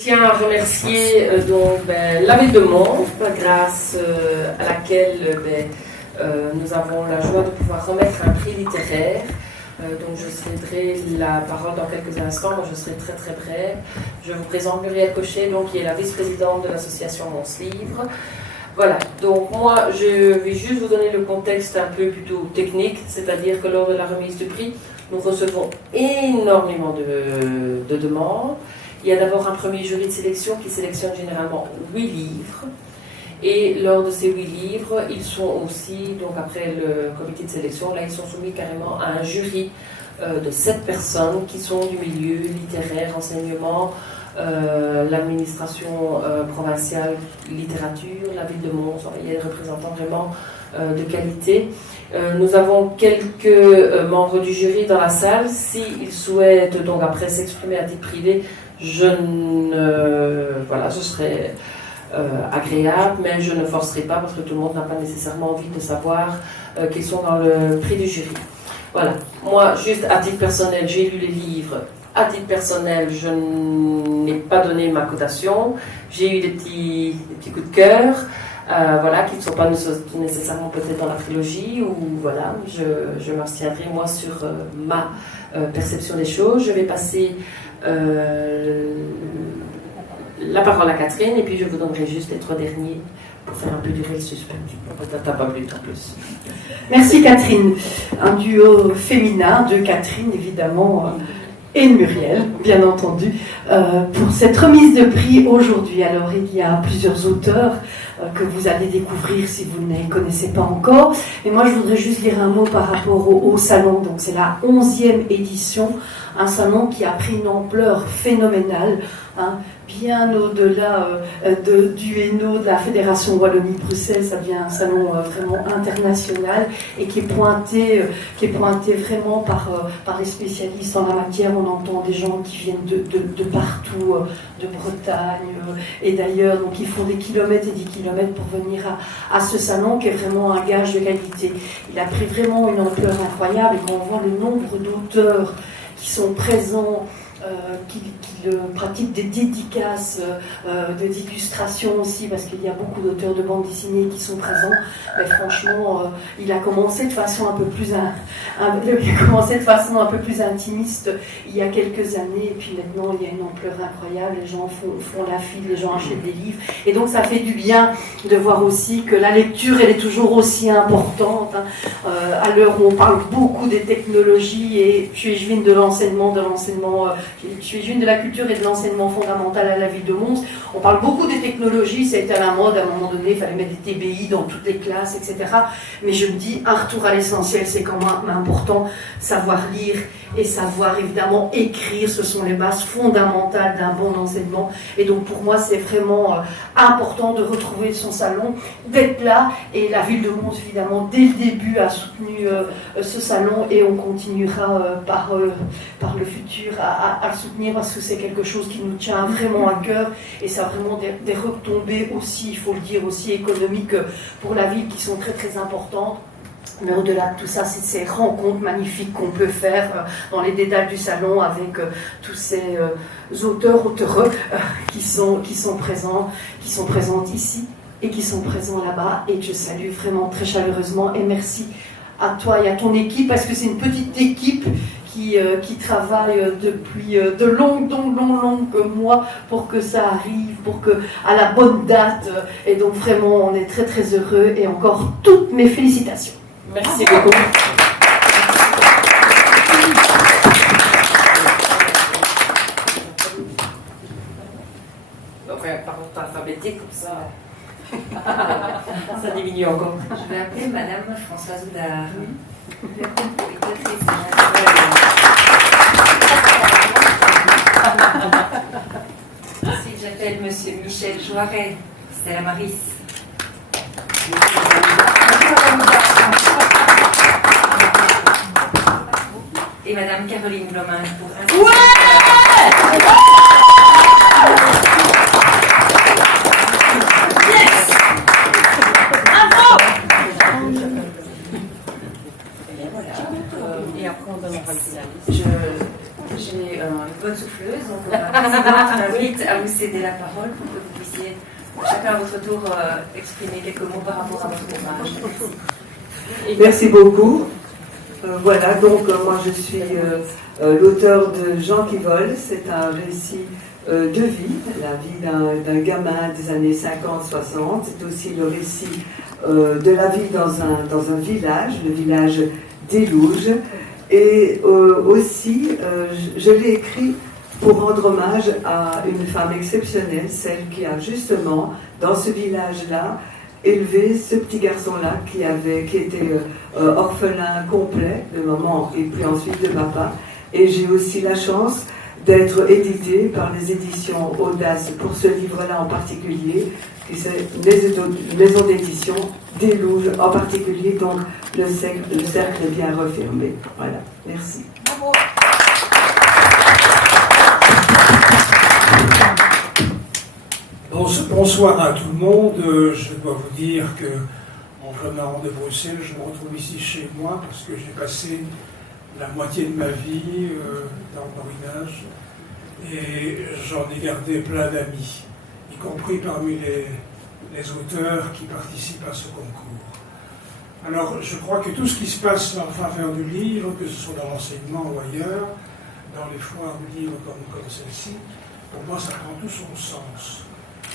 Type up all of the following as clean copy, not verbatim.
Je tiens à remercier la ville de Mons, grâce à laquelle nous avons la joie de pouvoir remettre un prix littéraire. Donc je céderai la parole dans quelques instants, moi je serai très très brève. Je vous présente Muriel Cochet, qui est la vice-présidente de l'association Mons Livre. Voilà, donc moi je vais juste vous donner le contexte un peu plutôt technique, c'est-à-dire que lors de la remise du prix, nous recevons énormément de demandes. Il y a d'abord un premier jury de sélection qui sélectionne généralement 8 livres. Et lors de ces 8 livres, ils sont aussi, donc après le comité de sélection, là ils sont soumis carrément à un jury de 7 personnes qui sont du milieu littéraire, enseignement, l'administration provinciale, littérature, la ville de Mons. Il y a des représentants vraiment de qualité. Nous avons quelques membres du jury dans la salle. S'ils souhaitent donc après s'exprimer à titre privé, ce serait agréable, mais je ne forcerai pas parce que tout le monde n'a pas nécessairement envie de savoir qu'ils sont dans le prix du jury. Voilà. Moi, juste à titre personnel, j'ai lu les livres. À titre personnel, je n'ai pas donné ma cotation. J'ai eu des petits coups de cœur, qui ne sont pas nécessairement peut-être dans la trilogie, ou voilà, je m'abstiendrai moi sur ma perception des choses. Je vais passer la parole à Catherine, et puis je vous donnerai juste les 3 derniers pour faire un peu durer le suspense. T'as pas plus en plus. Merci Catherine. Un duo féminin de Catherine, évidemment, et de Muriel, bien entendu, pour cette remise de prix aujourd'hui. Alors, il y a plusieurs auteurs que vous allez découvrir si vous ne les connaissez pas encore. Et moi, je voudrais juste dire un mot par rapport au salon. Donc, c'est la 11e édition, un salon qui a pris une ampleur phénoménale, bien au-delà du Hainaut, de la Fédération Wallonie-Bruxelles. Ça devient un salon vraiment international et qui est pointé vraiment par les spécialistes en la matière. On entend des gens qui viennent de partout, de Bretagne et d'ailleurs, donc ils font des kilomètres et des kilomètres pour venir à ce salon qui est vraiment un gage de qualité. Il a pris vraiment une ampleur incroyable, et quand on voit le nombre d'auteurs qui sont présents, qui pratiquent des dédicaces, d'illustration aussi, parce qu'il y a beaucoup d'auteurs de bande dessinée qui sont présents. Mais franchement, il a commencé de façon un peu plus intimiste il y a quelques années, et puis maintenant il y a une ampleur incroyable. Les gens font la file, les gens achètent des livres, et donc ça fait du bien de voir aussi que la lecture, elle est toujours aussi importante. À l'heure où on parle beaucoup des technologies, et je suis échevine de l'enseignement, je suis échevine de la culture et de l'enseignement fondamental à la ville de Mons. On parle beaucoup des technologies, ça a été à la mode, à un moment donné, il fallait mettre des TBI dans toutes les classes, etc. Mais je me dis, un retour à l'essentiel, c'est quand même important. Savoir lire et savoir évidemment écrire, ce sont les bases fondamentales d'un bon enseignement. Et donc pour moi, c'est vraiment important de retrouver son salon, d'être là. Et la ville de Mons, évidemment, dès le début, a soutenu ce salon, et on continuera par le futur à le soutenir, parce que c'est quelque chose qui nous tient vraiment à cœur, et ça a vraiment des retombées aussi, il faut le dire, aussi économiques pour la ville, qui sont très très importantes. Mais au-delà de tout ça, c'est ces rencontres magnifiques qu'on peut faire dans les dédales du salon avec tous ces auteurs qui sont présents, qui sont présentes ici et qui sont présents là-bas. Et je salue vraiment très chaleureusement, et merci à toi et à ton équipe, parce que c'est une petite équipe qui travaille depuis de longues mois pour que ça arrive, pour que à la bonne date. Et donc vraiment, on est très très heureux, et encore toutes mes félicitations. Merci beaucoup. Par ordre alphabétique, comme ça. Ça diminue encore. Je vais appeler Madame Françoise Oudard. Si j'appelle Monsieur Michel Joiret, c'est la Maris. Et Madame Caroline Blomin pour un. Ouais! Yes! Bravo! Et après, on donnera le finaliste. J'ai une bonne souffleuse, donc ma présidente m'invite à vous céder la parole pour que vous puissiez chacun à votre tour exprimer quelques mots par rapport à votre hommage. Merci beaucoup. Voilà, donc moi je suis l'auteur de Jean qui vole. C'est un récit de vie, la vie d'un gamin des années 50-60. C'est aussi le récit de la vie dans un village, le village d'Élouges. Et aussi, je l'ai écrit pour rendre hommage à une femme exceptionnelle, celle qui a justement, dans ce village-là, élevé ce petit garçon-là qui était orphelin complet de maman et puis ensuite de papa. Et j'ai aussi la chance d'être édité par les éditions Audace pour ce livre-là en particulier, qui c'est une maison d'édition d'Élouges en particulier, donc le cercle est bien refermé. Voilà, merci. Bravo. Bonsoir à tout le monde. Je dois vous dire que en venant de Bruxelles, je me retrouve ici chez moi parce que j'ai passé la moitié de ma vie dans le Borinage et j'en ai gardé plein d'amis, y compris parmi les auteurs qui participent à ce concours. Alors je crois que tout ce qui se passe en faveur du livre, que ce soit dans l'enseignement ou ailleurs, dans les foires du livre comme celle-ci, pour moi ça prend tout son sens.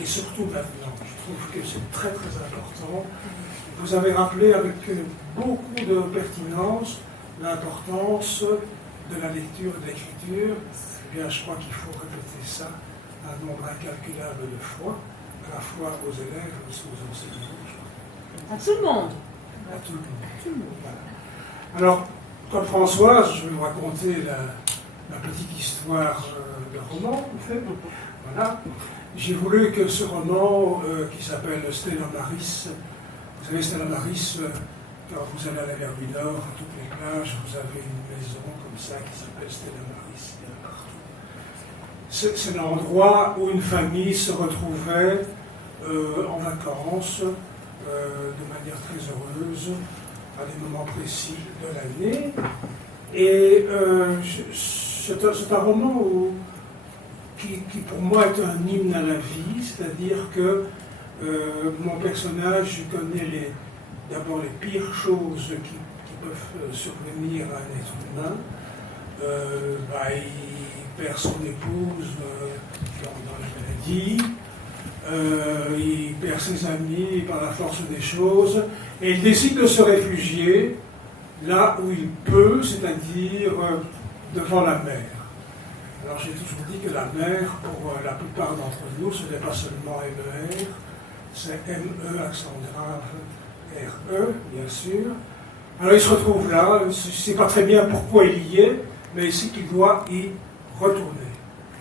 Et surtout maintenant, je trouve que c'est très très important. Vous avez rappelé avec beaucoup de pertinence l'importance de la lecture et de l'écriture. Eh bien, je crois qu'il faut répéter ça un nombre incalculable de fois, à la fois aux élèves et aussi aux enseignants. À tout le monde. À tout le monde. Voilà. Alors, comme Françoise, je vais vous raconter la petite histoire de roman, en fait. Voilà. J'ai voulu que ce roman, qui s'appelle Stella Maris, vous savez, Stella Maris, quand vous allez à la gare du Nord, à toutes les plages, vous avez une maison comme ça qui s'appelle Stella Maris, il y en a partout. C'est l'endroit où une famille se retrouvait en vacances, de manière très heureuse, à des moments précis de l'année. Et c'est un roman qui pour moi est un hymne à la vie, c'est-à-dire que mon personnage connaît d'abord les pires choses qui peuvent survenir à un être humain. Il perd son épouse dans la maladie, il perd ses amis par la force des choses, et il décide de se réfugier là où il peut, c'est-à-dire devant la mer. Alors j'ai toujours dit que la mer, pour la plupart d'entre nous, ce n'est pas seulement MER, c'est ME, accent grave, RE, bien sûr. Alors il se retrouve là, je ne sais pas très bien pourquoi il y est, mais il sait qu'il doit y retourner.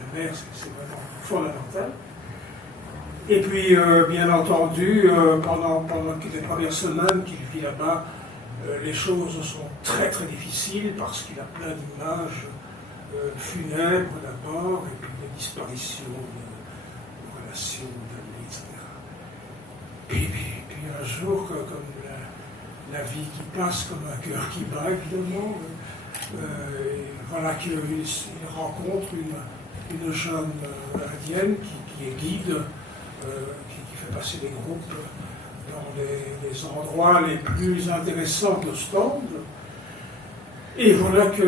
La mer, c'est vraiment fondamental. Et puis, bien entendu, pendant les premières semaines qu'il vit là-bas, les choses sont très très difficiles parce qu'il a plein d'images funèbres d'abord, et puis de disparitions, de relations, d'amis, etc. Puis un jour, comme la vie qui passe, comme un cœur qui bat, évidemment, voilà qu'il rencontre une jeune indienne qui est guide, qui fait passer des groupes dans les endroits les plus intéressants d'Ostende. Et voilà qu'il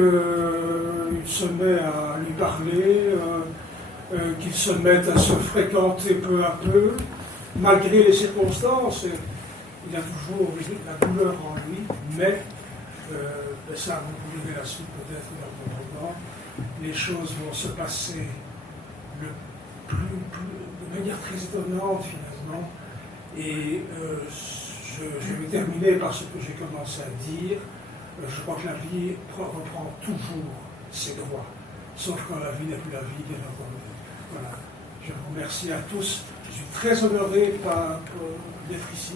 se met à lui parler, qu'ils se mettent à se fréquenter peu à peu, malgré les circonstances. Il a toujours la douleur en lui, mais ça, vous verrez la suite peut-être dans le roman, les choses vont se passer de manière très étonnante finalement. Et je vais terminer par ce que j'ai commencé à dire. Je crois que la vie reprend toujours ses droits, sauf quand la vie n'est plus la vie, bien entendu. Voilà. Je vous remercie à tous. Je suis très honoré d'être ici.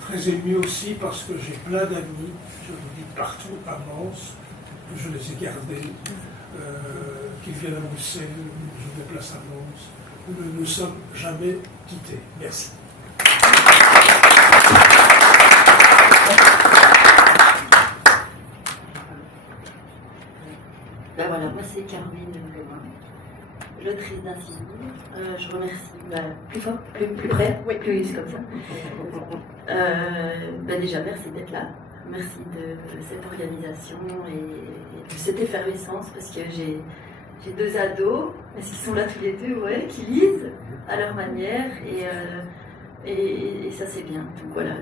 Très ému aussi parce que j'ai plein d'amis, je vous dis partout à Mons, que je les ai gardés, qu'ils viennent à Bruxelles, je me déplace à Mons. Nous ne nous sommes jamais quittés. Merci. Ben voilà, moi c'est Caroline Lebrun. l'autrice d'un civil. Je remercie plus fort, plus près, plus comme ça. Déjà, merci d'être là. Merci de cette organisation et de cette effervescence parce que j'ai 2 ados, parce qu'ils sont là tous les deux, ouais, qui lisent à leur manière et ça c'est bien. Donc voilà,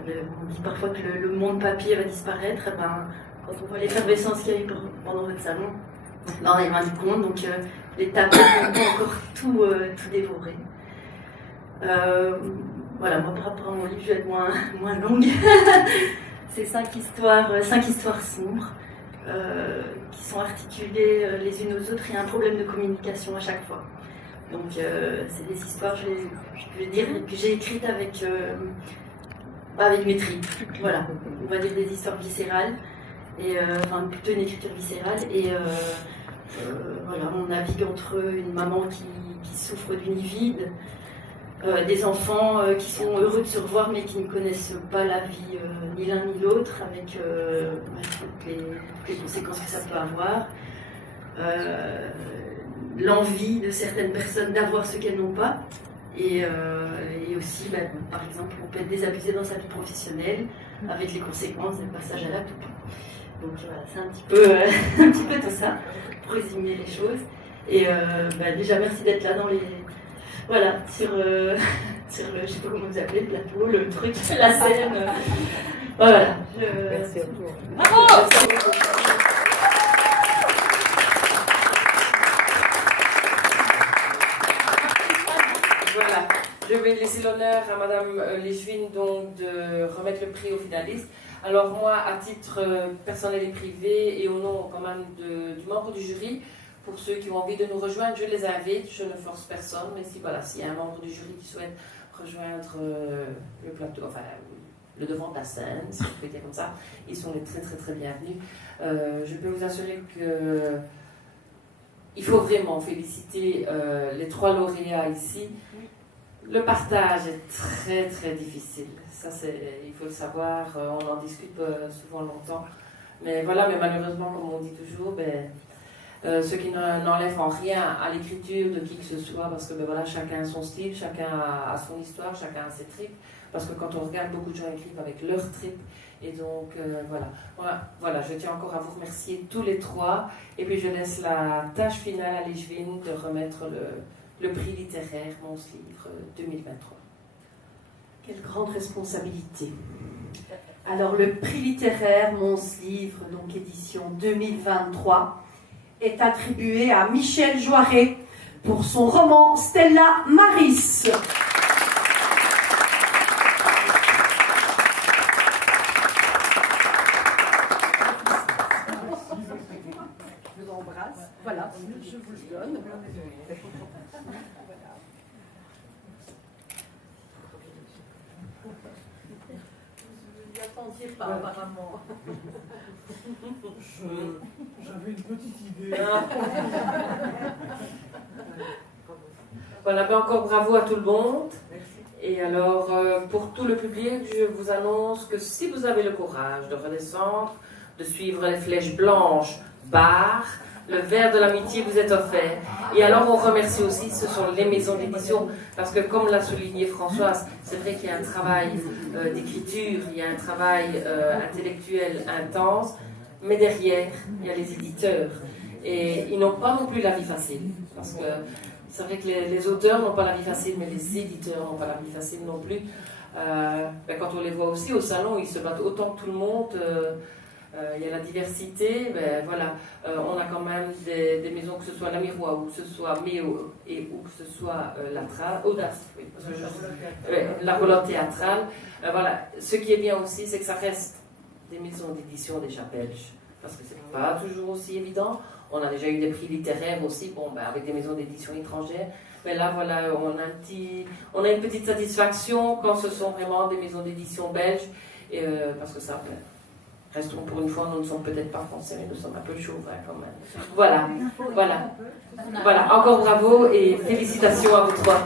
on dit parfois que le monde papier va disparaître. Et ben, quand on voit l'effervescence qu'il y a eu pendant votre salon, on est rendu compte. Donc les tablettes n'ont pas encore tout dévoré. Voilà, moi par rapport à mon livre, je vais être moins longue. C'est 5 histoires sombres qui sont articulées les unes aux autres. Il y a un problème de communication à chaque fois. Donc c'est des histoires, je vais dire, que j'ai écrites avec mes tripes. Voilà, on va dire des histoires viscérales, enfin plutôt une écriture viscérale. Et voilà, on navigue entre une maman qui souffre d'une nid vide, des enfants qui sont heureux de se revoir mais qui ne connaissent pas la vie ni l'un ni l'autre avec toutes les conséquences que ça peut avoir. L'envie de certaines personnes d'avoir ce qu'elles n'ont pas et aussi, par exemple, on peut être désabusé dans sa vie professionnelle avec les conséquences du passage à l'acte ou pas. Donc voilà, c'est un petit peu tout ça pour résumer les choses. Et déjà, merci d'être là dans les... Voilà, sur le, je sais pas comment vous appelez, le plateau, le truc, la scène. Voilà. Merci à vous. Bravo! Voilà, je vais laisser l'honneur à Madame Lichvin donc de remettre le prix aux finalistes. Alors moi, à titre personnel et privé et au nom quand même du membre du jury, pour ceux qui ont envie de nous rejoindre, je les invite, je ne force personne, mais s'il y a un membre du jury qui souhaite rejoindre le plateau, enfin le devant de la scène, si je peux dire comme ça, ils sont les très très très bienvenus. Je peux vous assurer que il faut vraiment féliciter les 3 lauréats ici. Le partage est très très difficile, ça il faut le savoir, on en discute souvent longtemps, mais voilà, mais malheureusement comme on dit toujours, ce qui n'enlève en rien à l'écriture de qui que ce soit, parce que voilà, chacun a son style, chacun a son histoire, chacun a ses tripes, parce que quand on regarde, beaucoup de gens écrivent avec leurs tripes, et donc voilà, je tiens encore à vous remercier tous les 3, et puis je laisse la tâche finale à Lichvin de remettre le prix littéraire Mons Livre 2023. Quelle grande responsabilité. Alors le prix littéraire Mons Livre, donc édition 2023, est attribué à Michel Joiret pour son roman Stella Maris. Je vous embrasse. Voilà, je vous le donne. Vous n'y attendiez pas, apparemment. J'avais une petite idée. Voilà, encore bravo à tout le monde. Et alors, pour tout le public, je vous annonce que si vous avez le courage de redescendre, de suivre les flèches blanches, barres, le verre de l'amitié vous est offert. Et alors, on remercie aussi, ce sont les maisons d'édition, parce que comme l'a souligné Françoise, c'est vrai qu'il y a un travail d'écriture, il y a un travail intellectuel intense, mais derrière, il y a les éditeurs. Et ils n'ont pas non plus la vie facile, parce que c'est vrai que les auteurs n'ont pas la vie facile, mais les éditeurs n'ont pas la vie facile non plus. Quand on les voit aussi au salon, ils se battent autant que tout le monde. Il y a la diversité, voilà, on a quand même des maisons, que ce soit la Miroir, ou que ce soit Méo, ou que ce soit Audace, oui, la Roland théâtrale. Voilà. Ce qui est bien aussi, c'est que ça reste des maisons d'édition déjà belges, parce que c'est pas toujours aussi évident. On a déjà eu des prix littéraires aussi, avec des maisons d'édition étrangères, mais là voilà, on a une petite satisfaction quand ce sont vraiment des maisons d'édition belges, parce que ça, restons pour une fois, nous ne sommes peut-être pas français, mais nous sommes un peu chauvins quand même. Voilà. Encore bravo et félicitations à vous 3.